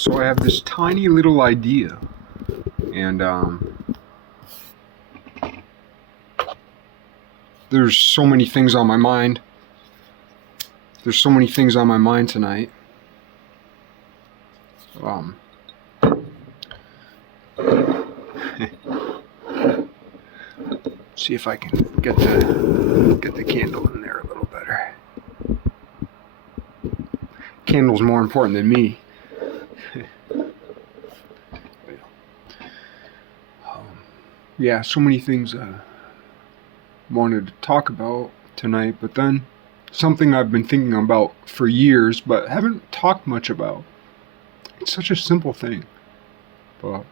So I have this tiny little idea, and there's so many things on my mind. There's so many things on my mind tonight. Um, see if I can get the candle in there a little better. Candle's more important than me. Yeah, so many things I wanted to talk about tonight, but then something I've been thinking about for years but haven't talked much about. It's such a simple thing, but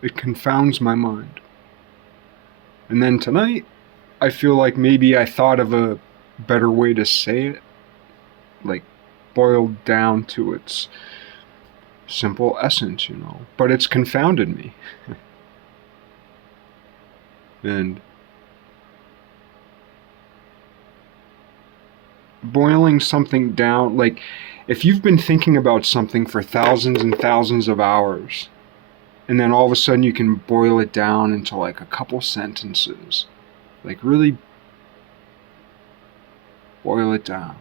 it confounds my mind. And then tonight, I feel like maybe I thought of a better way to say it, like boiled down to its simple essence, but it's confounded me. And boiling something down, like if you've been thinking about something for thousands and thousands of hours, and then all of a sudden you can boil it down into like a couple sentences, like really boil it down.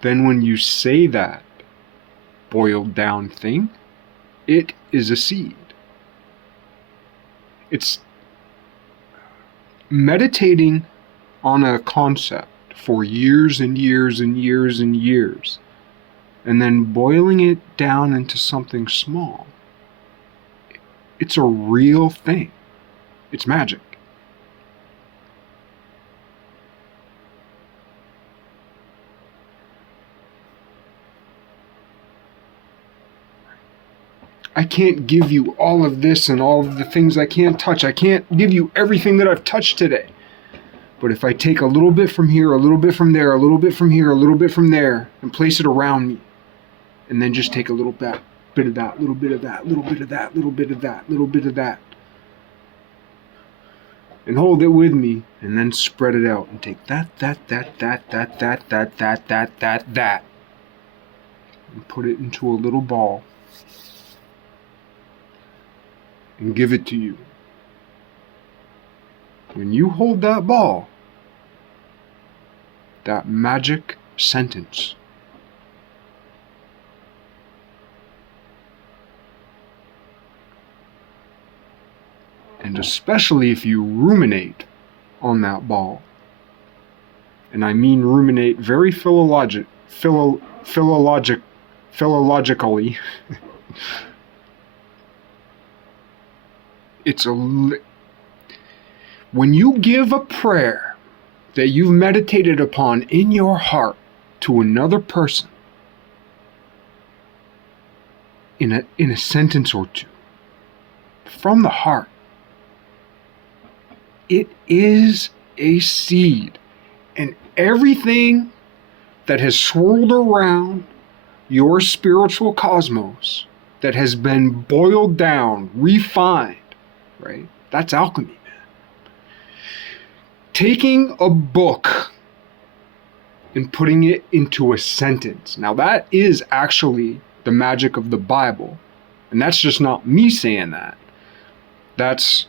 Then when you say that boiled down thing, it is a seed. It's meditating on a concept for years and years and years and years, and then boiling it down into something small. It's a real thing. It's magic. I can't give you all of this and all of the things I can't touch. I can't give you everything that I've touched today. But if I take a little bit from here, a little bit from there, a little bit from here, a little bit from there, and place it around me, and then just take a little bit of that, little bit of that, little bit of that, little bit of that, little bit of that, and hold it with me, and then spread it out, and take that, and put it into a little ball, and give it to you. When you hold that ball, that magic sentence, and especially if you ruminate on that ball, and I mean ruminate very philologically, when you give a prayer that you've meditated upon in your heart to another person in a sentence or two from the heart, it is a seed, and everything that has swirled around your spiritual cosmos, that has been boiled down, refined, right? That's alchemy, man. Taking a book and putting it into a sentence. Now that is actually the magic of the Bible. And that's just not me saying that. That's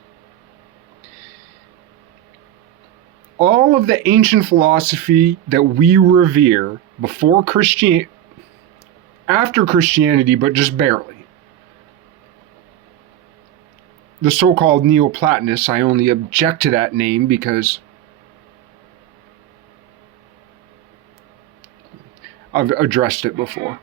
all of the ancient philosophy that we revere before Christianity, after Christianity, but just barely. The so-called Neoplatonists, I only object to that name because I've addressed it before.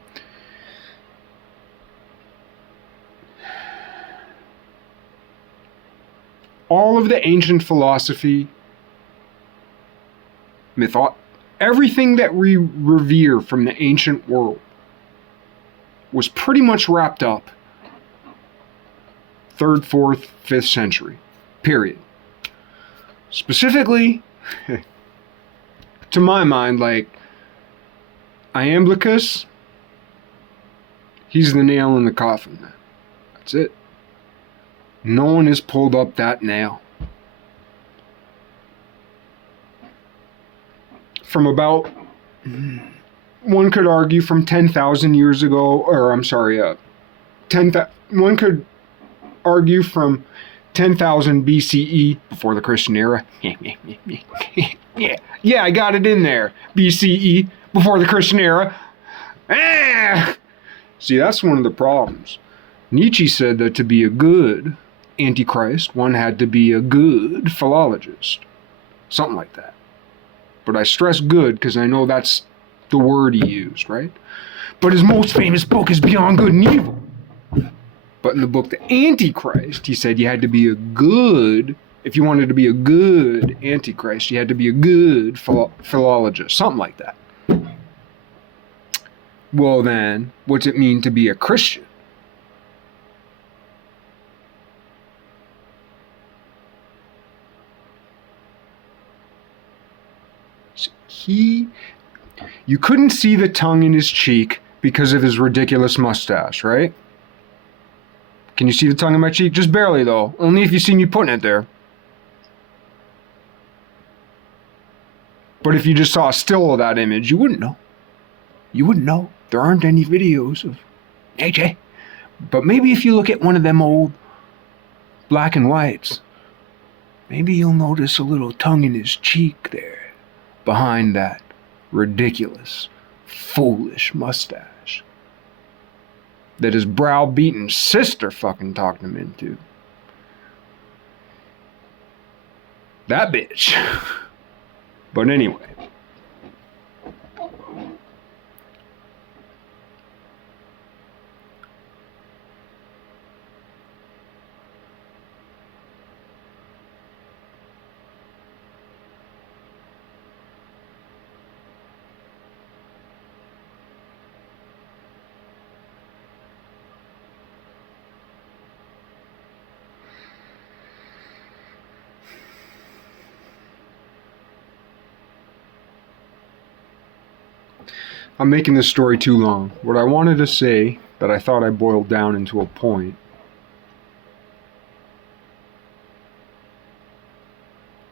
All of the ancient philosophy, everything that we revere from the ancient world was pretty much wrapped up 3rd, 4th, 5th century, period. Specifically, to my mind, like Iamblichus, he's the nail in the coffin, man. That's it. No one has pulled up that nail. From about one could argue from 10,000 years ago, or I'm sorry, one could argue from 10,000 BCE, before the Christian era. Yeah, I got it in there. BCE, before the Christian era. See, that's one of the problems. Nietzsche said that to be a good Antichrist, one had to be a good philologist. Something like that. But I stress good because I know that's the word he used, right? But his most famous book is Beyond Good and Evil. But in the book The Antichrist, he said you had to be a good, if you wanted to be a good Antichrist, you had to be a good philologist. Something like that. Well then, what's it mean to be a Christian? You couldn't see the tongue in his cheek because of his ridiculous mustache, right? Can you see the tongue in my cheek? Just barely, though. Only if you see me putting it there. But if you just saw a still of that image, you wouldn't know. You wouldn't know. There aren't any videos of AJ. But maybe if you look at one of them old black and whites, maybe you'll notice a little tongue in his cheek there, behind that ridiculous, foolish mustache that his browbeaten sister fucking talked him into. That bitch. But anyway. I'm making this story too long. What I wanted to say, that I thought I boiled down into a point,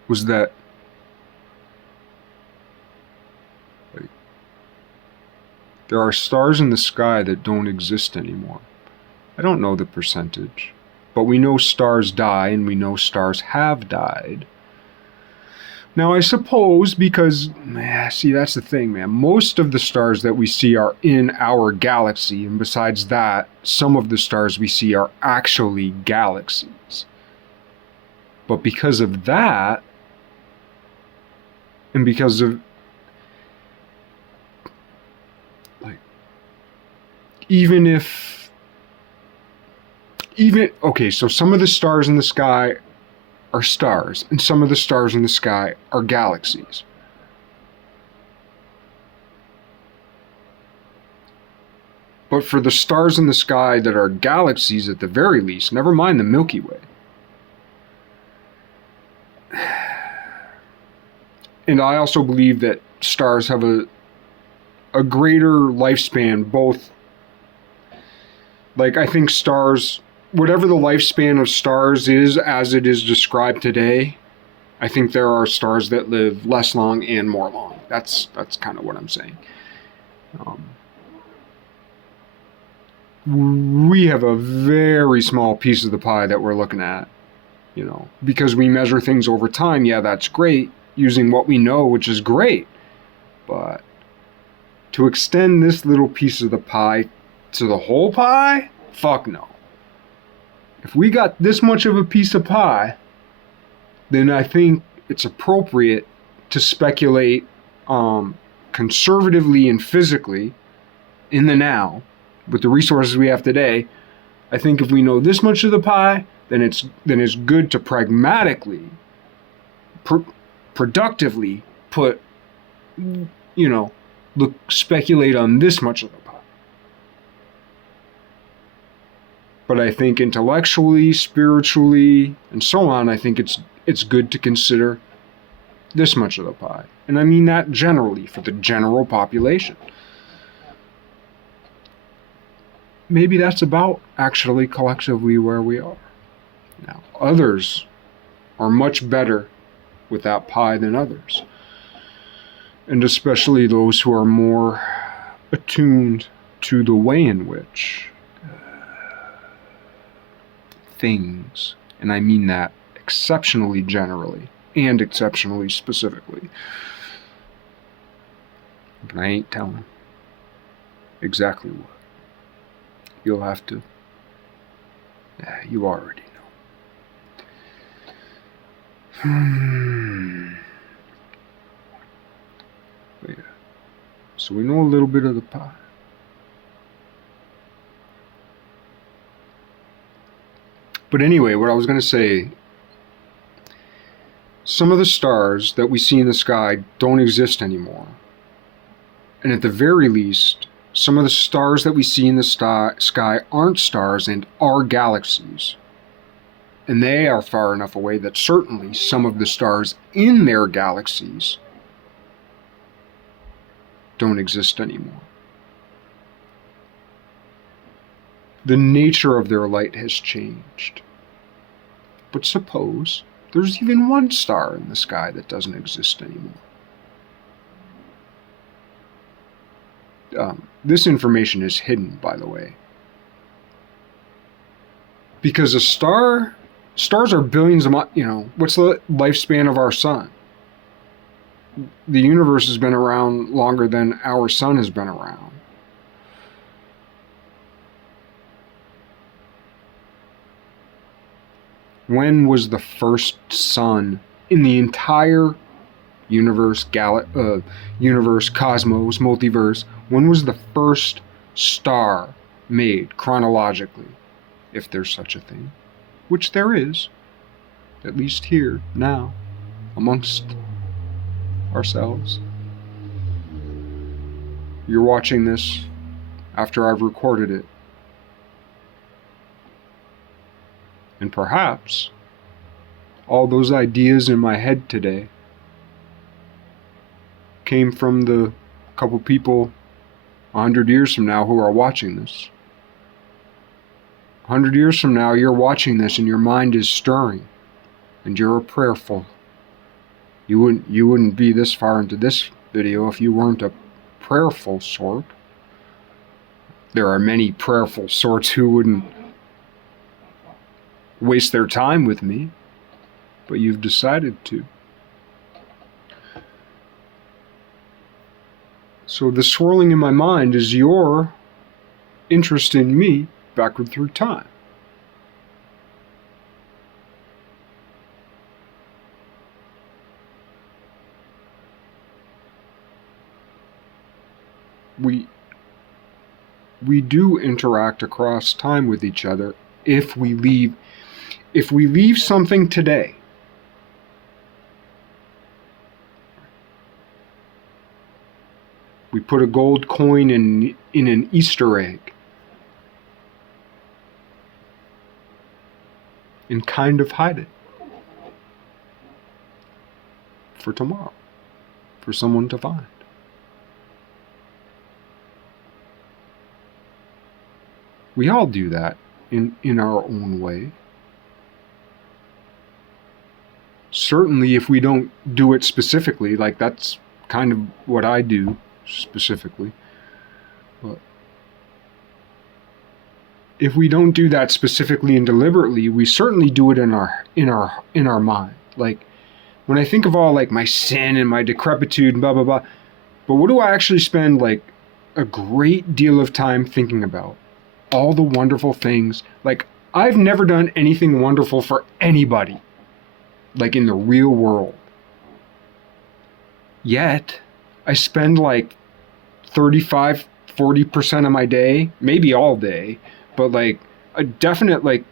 was that there are stars in the sky that don't exist anymore. I don't know the percentage, but we know stars die and we know stars have died. Now, I suppose because, see, that's the thing, man. Most of the stars that we see are in our galaxy, and besides that, some of the stars we see are actually galaxies. But because of that, and because of, like, okay, so some of the stars in the sky are stars, and some of the stars in the sky are galaxies. But for the stars in the sky that are galaxies at the very least, never mind the Milky Way. And I also believe that stars have a greater lifespan, both, like, I think stars, whatever the lifespan of stars is as it is described today, I think there are stars that live less long and more long. That's kind of what I'm saying. We have a very small piece of the pie that we're looking at, you know, because we measure things over time. Yeah, that's great, using what we know, which is great. But to extend this little piece of the pie to the whole pie? Fuck no. If we got this much of a piece of pie, then I think it's appropriate to speculate conservatively and physically in the now with the resources we have today. I think if we know this much of the pie, then it's good to pragmatically, productively put, you know, speculate on this much of the pie. But I think intellectually, spiritually, and so on, I think it's good to consider this much of the pie. And I mean that generally, for the general population. Maybe that's about actually collectively where we are. Now, others are much better with that pie than others. And especially those who are more attuned to the way in which things, and I mean that exceptionally generally and exceptionally specifically, but I ain't telling exactly what. You'll have to, you already know. Yeah. So we know a little bit of the pie. But anyway, what I was going to say, some of the stars that we see in the sky don't exist anymore. And at the very least, some of the stars that we see in the sky aren't stars and are galaxies. And they are far enough away that certainly some of the stars in their galaxies don't exist anymore. The nature of their light has changed. But suppose there's even one star in the sky that doesn't exist anymore. This information is hidden, by the way. Because stars are billions of miles, what's the lifespan of our sun? The universe has been around longer than our sun has been around. When was the first sun in the entire universe, universe, cosmos, multiverse, when was the first star made chronologically, if there's such a thing? Which there is, at least here, now, amongst ourselves. You're watching this after I've recorded it. And perhaps all those ideas in my head today came from the couple people 100 years from now who are watching this. 100 years from now, you're watching this and your mind is stirring and you're prayerful. You wouldn't be this far into this video if you weren't a prayerful sort. There are many prayerful sorts who wouldn't waste their time with me, but you've decided to. So the swirling in my mind is your interest in me backward through time. We do interact across time with each other if we leave something today. We put a gold coin in an Easter egg and kind of hide it for tomorrow, for someone to find. We all do that in our own way. Certainly if we don't do it specifically, like that's kind of what I do specifically. But if we don't do that specifically and deliberately, we certainly do it in our mind. Like when I think of all like my sin and my decrepitude and blah blah blah, but what do I actually spend like a great deal of time thinking about? All the wonderful things. Like I've never done anything wonderful for anybody, like in the real world. Yet I spend like 35-40% of my day, maybe all day, but like a definite, like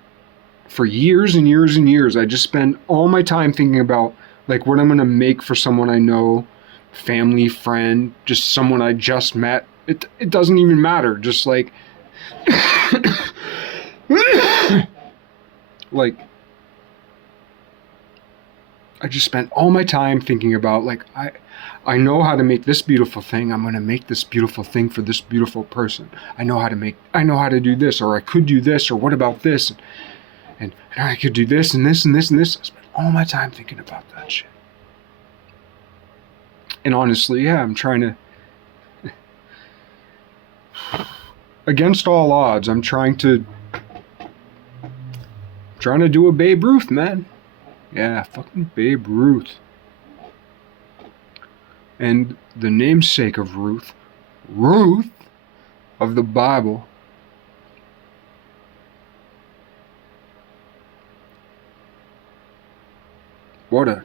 for years and years and years, I just spend all my time thinking about like what I'm going to make for someone I know, family, friend, just someone I just met. It doesn't even matter. Just like like I just spent all my time thinking about like I know how to make this beautiful thing. I'm going to make this beautiful thing for this beautiful person. I know how to do this, or I could do this, or what about this? And I could do this and this and this and this. I spent all my time thinking about that shit. And honestly, yeah, I'm trying to against all odds, I'm trying to do a Babe Ruth, man. Yeah, fucking Babe Ruth. And the namesake of Ruth, Ruth of the Bible, what a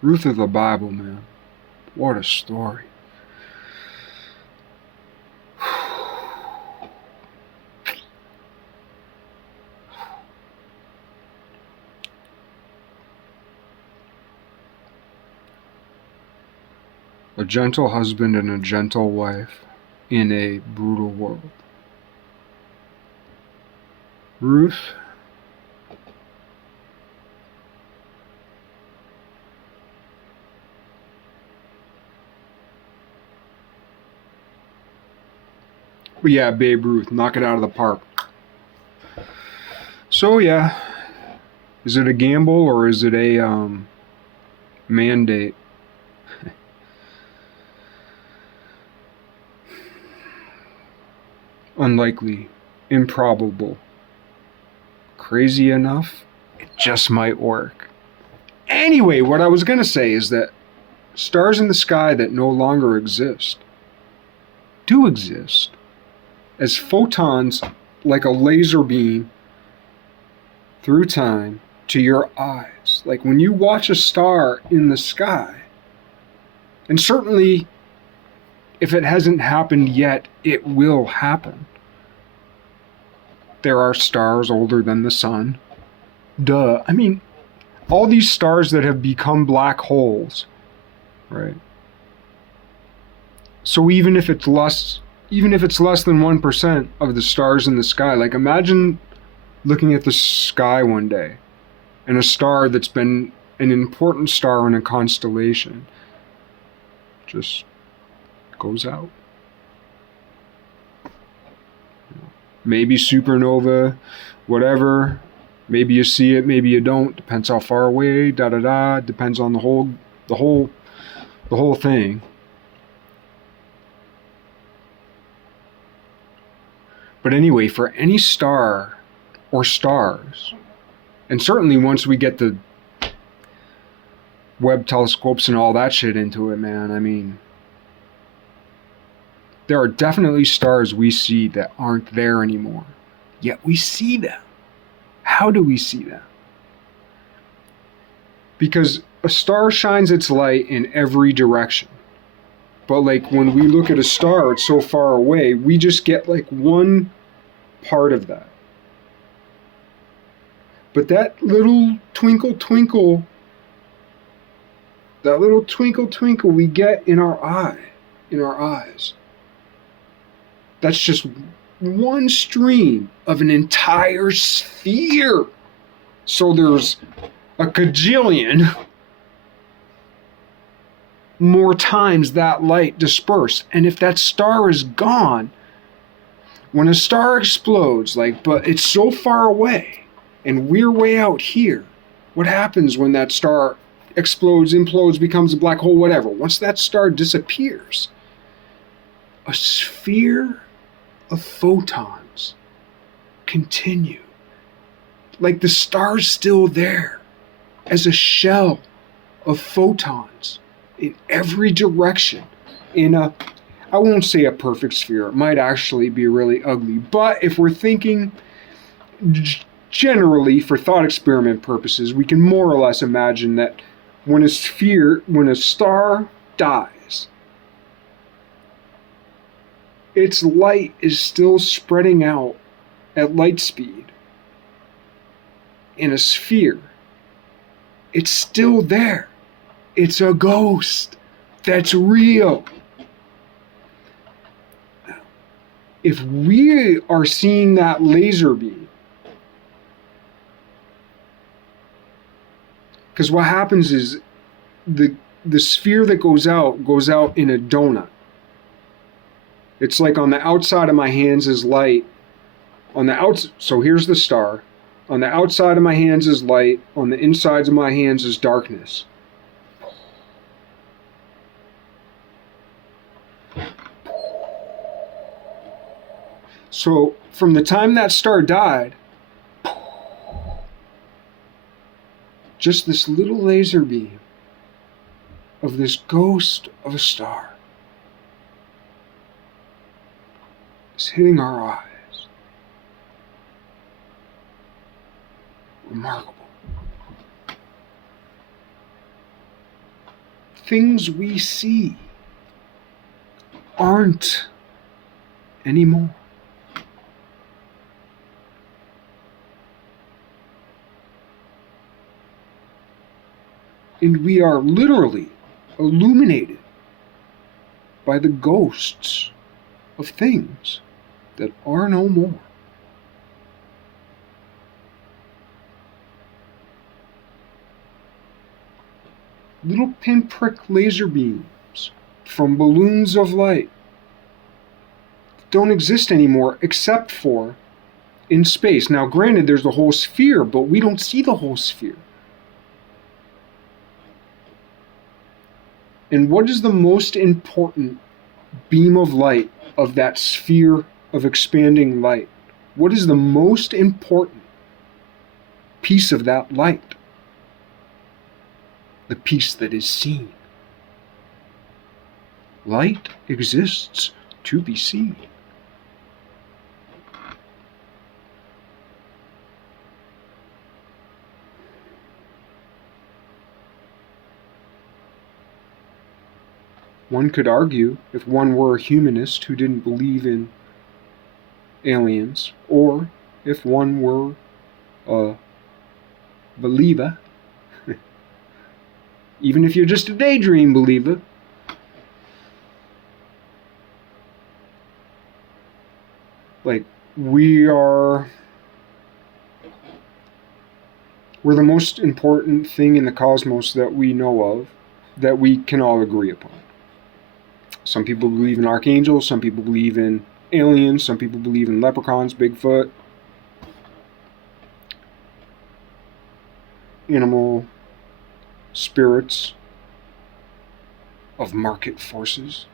Ruth of the Bible, man. What a story. A gentle husband and a gentle wife in a brutal world. Ruth but yeah, Babe Ruth, knock it out of the park. So yeah, is it a gamble or is it a mandate? Unlikely, improbable, crazy enough, it just might work. Anyway, what I was gonna say is that stars in the sky that no longer exist do exist as photons, like a laser beam through time to your eyes. Like when you watch a star in the sky, and certainly if it hasn't happened yet, it will happen. There are stars older than the sun. Duh. I mean, all these stars that have become black holes, right? So even if it's less than 1% of the stars in the sky, like imagine looking at the sky one day and a star that's been an important star in a constellation just goes out. Maybe supernova, whatever. Maybe you see it, maybe you don't. Depends how far away. Depends on the whole thing. But anyway, for any star or stars, and certainly once we get the Webb telescopes and all that shit into it, man, I mean, there are definitely stars we see that aren't there anymore. Yet we see them. How do we see them? Because a star shines its light in every direction. But like when we look at a star, it's so far away, we just get like one part of that. But that little twinkle twinkle, we get in our eyes. That's just one stream of an entire sphere. So there's a cajillion more times that light dispersed. And if that star is gone, when a star explodes, but it's so far away and we're way out here, what happens when that star explodes, implodes, becomes a black hole, whatever? Once that star disappears, a sphere of photons continue. Like the star's still there as a shell of photons in every direction in a, I won't say a perfect sphere, it might actually be really ugly, but if we're thinking generally for thought experiment purposes, we can more or less imagine that when a star dies, its light is still spreading out at light speed in a sphere. It's still there. It's a ghost. That's real. If we are seeing that laser beam, because what happens is the sphere that goes out in a donut. It's like on the outside of my hands is light. So here's the star. On the outside of my hands is light. On the insides of my hands is darkness. So from the time that star died, just this little laser beam of this ghost of a star is hitting our eyes. Remarkable. Things we see aren't anymore. And we are literally illuminated by the ghosts of things that are no more. Little pinprick laser beams from balloons of light don't exist anymore except for in space. Now, granted, there's the whole sphere, but we don't see the whole sphere. And what is the most important beam of light of that sphere of expanding light? What is the most important piece of that light? The piece that is seen. Light exists to be seen. One could argue, if one were a humanist who didn't believe in aliens, or if one were a believer, even if you're just a daydream believer, like we're the most important thing in the cosmos that we know of, that we can all agree upon. Some people believe in archangels, some people believe in aliens, some people believe in leprechauns, Bigfoot, animal spirits of market forces.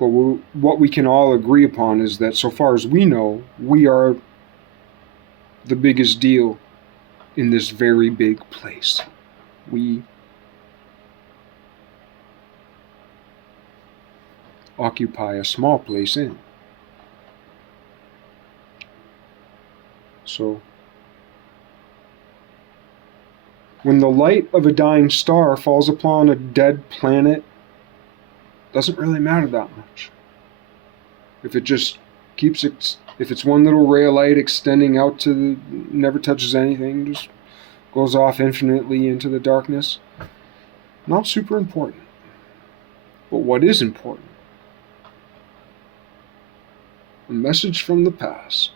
But what we can all agree upon is that so far as we know, we are the biggest deal in this very big place. We occupy a small place in. So, when the light of a dying star falls upon a dead planet, doesn't really matter that much. If it just keeps if it's one little ray of light extending out to never touches anything, just goes off infinitely into the darkness, not super important. But what is important? A message from the past,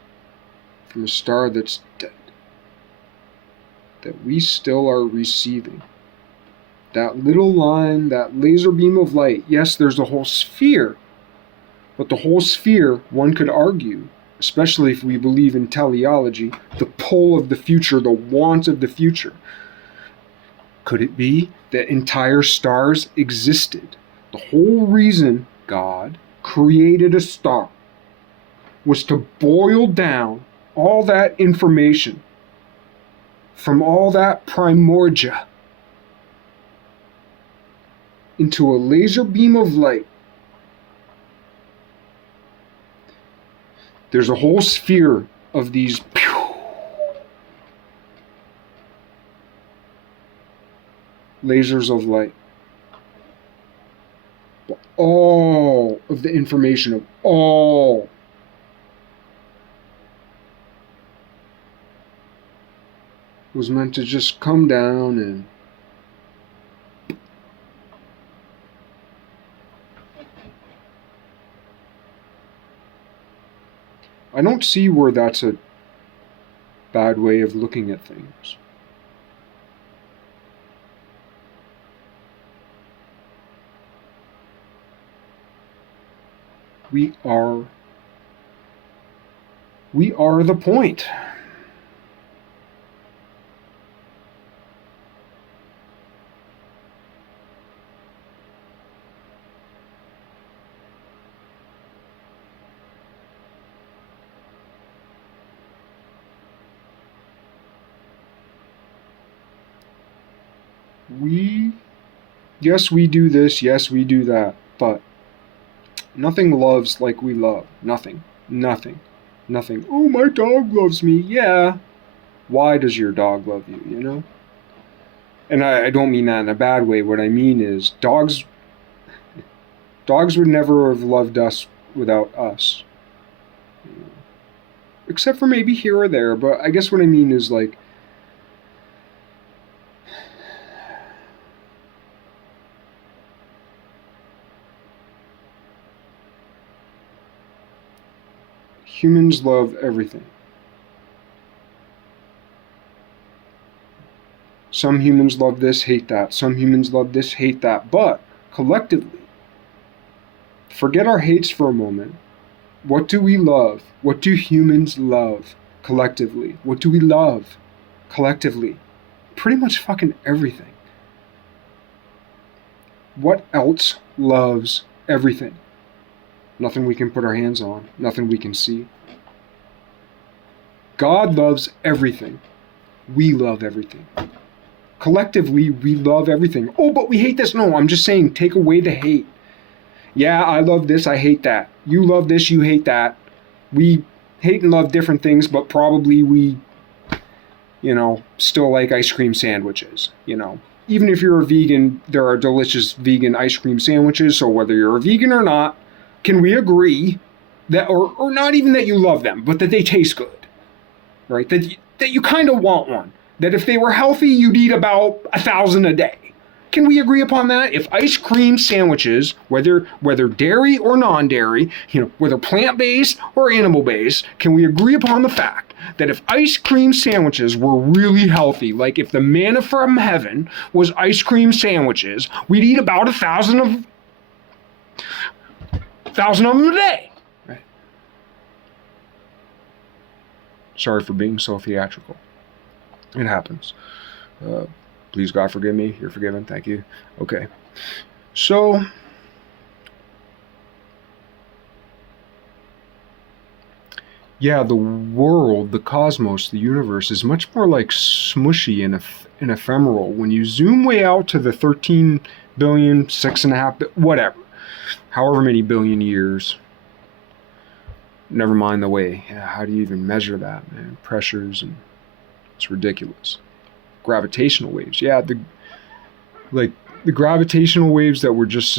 from a star that's dead, that we still are receiving. That little line, that laser beam of light, yes, there's a whole sphere, but the whole sphere, one could argue, especially if we believe in teleology, the pull of the future, the want of the future. Could it be that entire stars existed? The whole reason God created a star was to boil down all that information from all that primordia into a laser beam of light. There's a whole sphere of these lasers of light. But all of the information of all was meant to just come down and I don't see where that's a bad way of looking at things. We are the point. we, yes, we do this, yes, we do that, but nothing loves like we love. Nothing. Nothing. Nothing. Oh, my dog loves me. Yeah. Why does your dog love you, you know? And I don't mean that in a bad way. What I mean is dogs would never have loved us without us. Except for maybe here or there, but I guess what I mean is like humans love everything. Some humans love this, hate that. Some humans love this, hate that. But collectively, forget our hates for a moment. What do we love? What do humans love collectively? What do we love collectively? Pretty much fucking everything. What else loves everything? Nothing we can put our hands on, nothing we can see. God loves everything. We love everything. Collectively, we love everything. Oh, but we hate this. No, I'm just saying, take away the hate. Yeah, I love this, I hate that. You love this, you hate that. We hate and love different things, but probably we, still like ice cream sandwiches, Even if you're a vegan, there are delicious vegan ice cream sandwiches, so whether you're a vegan or not, can we agree that, or not even that you love them, but that they taste good, right? That you kind of want one. That if they were healthy, you'd eat about 1,000 a day. Can we agree upon that? If ice cream sandwiches, whether dairy or non-dairy, whether plant-based or animal-based, can we agree upon the fact that if ice cream sandwiches were really healthy, like if the manna from heaven was ice cream sandwiches, we'd eat about 1,000 of them a day. Right. Sorry for being so theatrical. It happens. Please, God, forgive me. You're forgiven. Thank you. Okay. So, yeah, the world, the cosmos, the universe is much more like smushy and ephemeral. When you zoom way out to the 13 billion, 6.5, whatever, however many billion years, never mind the way. Yeah, how do you even measure that, man? Pressures, and it's ridiculous. Gravitational waves. Yeah, the gravitational waves that were just